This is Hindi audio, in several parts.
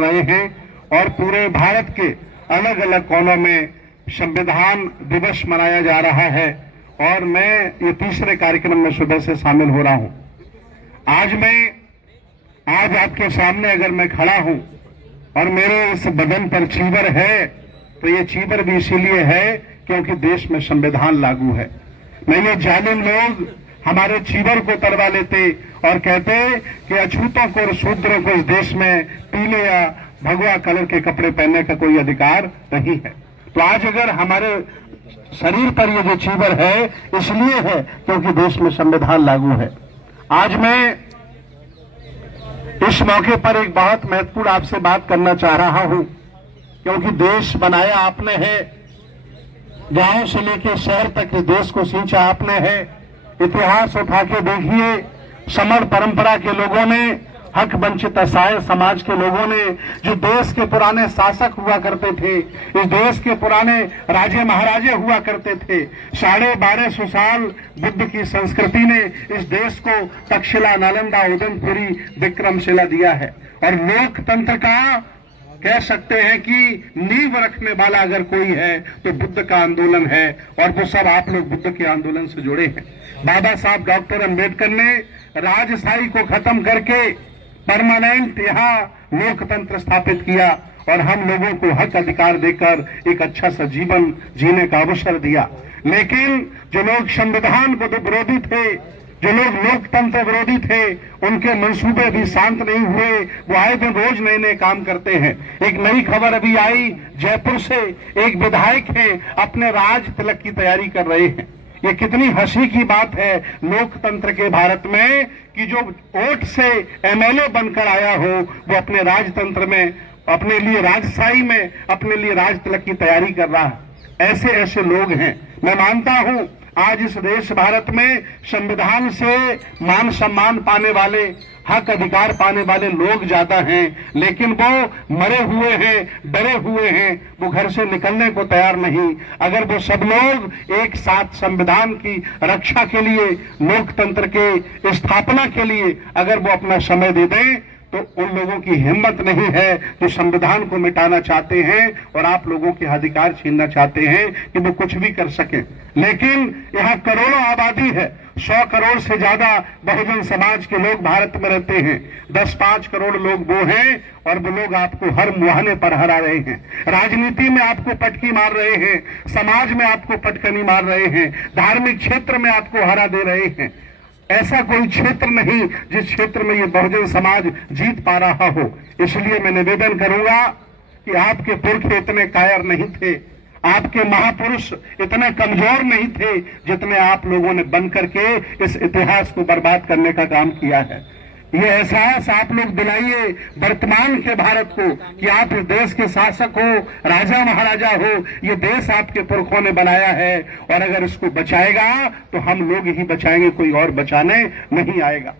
रहे हैं और पूरे भारत के अलग अलग कोनों में संविधान दिवस मनाया जा रहा है और मैं ये तीसरे कार्यक्रम में सुबह से शामिल हो रहा हूं। आज आपके सामने अगर मैं खड़ा हूं और मेरे इस बदन पर चीवर है तो ये चीवर भी इसीलिए है क्योंकि देश में संविधान लागू है। नहीं ये जालिम लोग हमारे चीवर को तरवा लेते और कहते कि अछूतों को और शूद्रों को इस देश में पीले या भगवा कलर के कपड़े पहनने का कोई अधिकार नहीं है। तो आज अगर हमारे शरीर पर ये जो चीवर है इसलिए है क्योंकि देश में संविधान लागू है। आज मैं इस मौके पर एक बहुत महत्वपूर्ण आपसे बात करना चाह रहा हूं क्योंकि देश बनाया आपने है, गांव से लेकर शहर तक इस देश को सींचा आपने है। इतिहास उठा के देखिए, समण परंपरा के लोगों ने, हक वंचित असहाय समाज के लोगों ने, जो देश के पुराने शासक हुआ करते थे, इस देश के पुराने राजे महाराजे हुआ करते थे, 1250 साल बुद्ध की संस्कृति ने इस देश को तक्षशिला, नालंदा, उदयपुरी, विक्रमशिला दिया है। और लोकतंत्र का कह सकते हैं कि नींव रखने वाला अगर कोई है तो बुद्ध का आंदोलन है और वो सब आप लोग बुद्ध के आंदोलन से जुड़े हैं। बाबा साहब डॉक्टर अंबेडकर ने राजशाही को खत्म करके परमानेंट यहाँ लोकतंत्र स्थापित किया और हम लोगों को हक अधिकार देकर एक अच्छा सा जीवन जीने का अवसर दिया। लेकिन जो लोग संविधान विरोधी थे, जो लोग लोकतंत्र विरोधी थे, उनके मंसूबे भी शांत नहीं हुए। वो आए दिन रोज नए नए काम करते हैं। एक नई खबर अभी आई जयपुर से, एक विधायक है अपने राज तिलक की तैयारी कर रहे हैं। ये कितनी हंसी की बात है लोकतंत्र के भारत में कि जो वोट से एमएलए बनकर आया हो वो अपने राजतंत्र में, अपने लिए राजशाही में, अपने लिए राज तिलक की तैयारी कर रहा है। ऐसे ऐसे लोग हैं। मैं मानता हूं आज इस देश भारत में संविधान से मान सम्मान पाने वाले, हक अधिकार पाने वाले लोग ज्यादा हैं, लेकिन वो मरे हुए हैं, डरे हुए हैं, वो घर से निकलने को तैयार नहीं। अगर वो सब लोग एक साथ संविधान की रक्षा के लिए, लोकतंत्र के स्थापना के लिए अगर वो अपना समय दे दें तो उन लोगों की हिम्मत नहीं है जो संविधान को मिटाना चाहते हैं और आप लोगों के अधिकार छीनना चाहते हैं कि वो कुछ भी कर सकें। लेकिन यहाँ करोड़ों आबादी है, 100 करोड़ से ज्यादा बहुजन समाज के लोग भारत में रहते हैं। 10-5 करोड़ लोग वो हैं और वो लोग आपको हर मुहाने पर हरा रहे हैं। राजनीति में आपको पटकी मार रहे हैं, समाज में आपको पटकनी मार रहे हैं, धार्मिक क्षेत्र में आपको हरा दे रहे हैं। ऐसा कोई क्षेत्र नहीं जिस क्षेत्र में ये बहुजन समाज जीत पा रहा हो। इसलिए मैं निवेदन करूंगा कि आपके पुरखे इतने कायर नहीं थे, आपके महापुरुष इतने कमजोर नहीं थे जितने आप लोगों ने बन करके इस इतिहास को बर्बाद करने का काम किया है। ये एहसास आप लोग दिलाइए वर्तमान के भारत को कि आप इस देश के शासक हो, राजा महाराजा हो। ये देश आपके पुरखों ने बनाया है और अगर इसको बचाएगा तो हम लोग ही बचाएंगे, कोई और बचाने नहीं आएगा।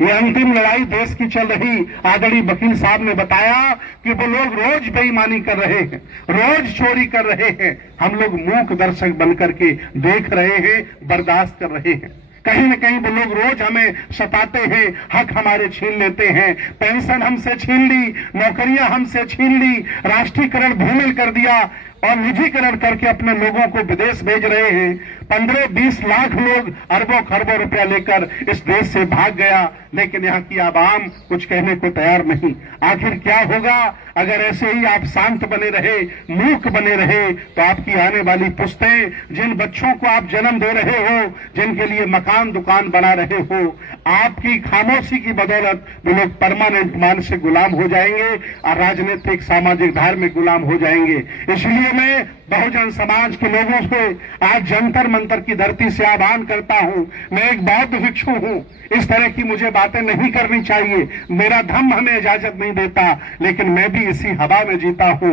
ये अंतिम लड़ाई देश की चल रही। आदरणीय वकील साहब ने बताया कि वो लोग रोज बेईमानी कर रहे हैं, रोज चोरी कर रहे हैं। हम लोग मूक दर्शक बनकर के देख रहे हैं, बर्दाश्त कर रहे हैं। कहीं न कहीं वो लोग रोज हमें सताते हैं, हक हमारे छीन लेते हैं। पेंशन हमसे छीन ली, नौकरियां हमसे छीन ली, राष्ट्रीयकरण भूमिल कर दिया और निजीकरण करके अपने लोगों को विदेश भेज रहे हैं। 15-20 लाख लोग अरबों खरबों रुपया लेकर इस देश से भाग गया, लेकिन यहाँ की आवाम कुछ कहने को तैयार नहीं। आखिर क्या होगा अगर ऐसे ही आप शांत बने रहे, मूक बने रहे तो आपकी आने वाली पुश्तें, जिन बच्चों को आप जन्म दे रहे हो, जिनके लिए मकान दुकान बना रहे हो, आपकी खामोशी की बदौलत वो लोग परमानेंट मानसिक गुलाम हो जाएंगे और राजनीतिक, सामाजिक, धार्मिक गुलाम हो जाएंगे। इसलिए मैं बहुजन समाज के लोगों से आज जंतर मंतर की धरती से आह्वान करता हूं। मैं एक बौद्ध भिक्षु हूं, इस तरह की मुझे बातें नहीं करनी चाहिए, मेरा धर्म हमें इजाजत नहीं देता, लेकिन मैं भी इसी हवा में जीता हूं।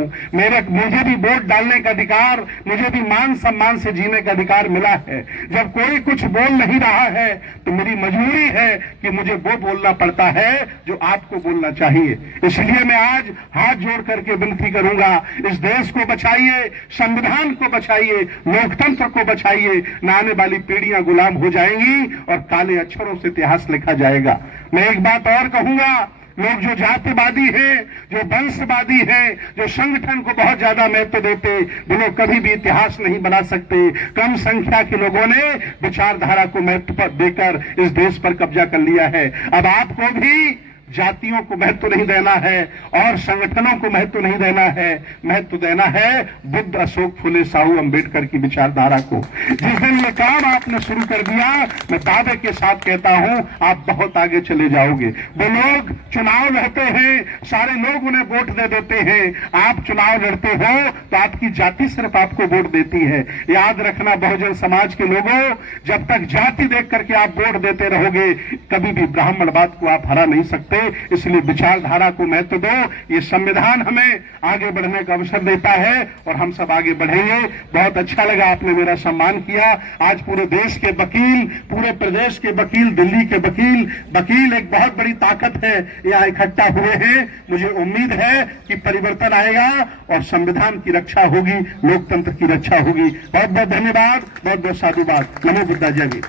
मुझे भी वोट डालने का अधिकार, मुझे भी मान सम्मान से जीने का अधिकार मिला है। जब कोई कुछ बोल नहीं रहा है तो मेरी मजबूरी है कि मुझे वो बोलना पड़ता है जो आपको बोलना चाहिए। इसलिए मैं आज हाथ जोड़ करके विनती करूंगा, इस देश को बचाइए, संविधान को बचाइए, लोकतंत्र को बचाइए। न आने वाली पीढ़ियां गुलाम हो जाएंगी और काले अक्षरों से इतिहास लिखा जाएगा। मैं एक बात और कहूंगा, लोग जो जातिवादी है, जो वंशवादी है, जो संगठन को बहुत ज्यादा महत्व देते, वो लोग कभी भी इतिहास नहीं बना सकते। कम संख्या के लोगों ने विचारधारा को महत्व देकर इस देश पर कब्जा कर लिया है। अब आपको भी जातियों को महत्व नहीं देना है और संगठनों को महत्व नहीं देना है, महत्व देना है बुद्ध, अशोक, फुले, साहू, अंबेडकर की विचारधारा को। जिस दिन ये काम आपने शुरू कर दिया, मैं दावे के साथ कहता हूं आप बहुत आगे चले जाओगे। वो लोग चुनाव लड़ते हैं, सारे लोग उन्हें वोट दे देते हैं, आप चुनाव लड़ते हो तो आपकी जाति सिर्फ आपको वोट देती है। याद रखना बहुजन समाज के लोगों, जब तक जाति देख करके आप वोट देते रहोगे, कभी भी ब्राह्मणवाद को आप हरा नहीं सकते। इसलिए विचारधारा को महत्व दो। ये संविधान हमें आगे बढ़ने का अवसर देता है और हम सब आगे बढ़ेंगे। बहुत अच्छा लगा आपने मेरा सम्मान किया। आज पूरे देश के वकील, पूरे प्रदेश के वकील, दिल्ली के वकील एक बहुत बड़ी ताकत है, यहाँ इकट्ठा हुए हैं। मुझे उम्मीद है कि परिवर्तन आएगा और संविधान की रक्षा होगी, लोकतंत्र की रक्षा होगी। बहुत बहुत धन्यवाद, बहुत बहुत साधुवाद। नमो बुद्धा, जय हिंद।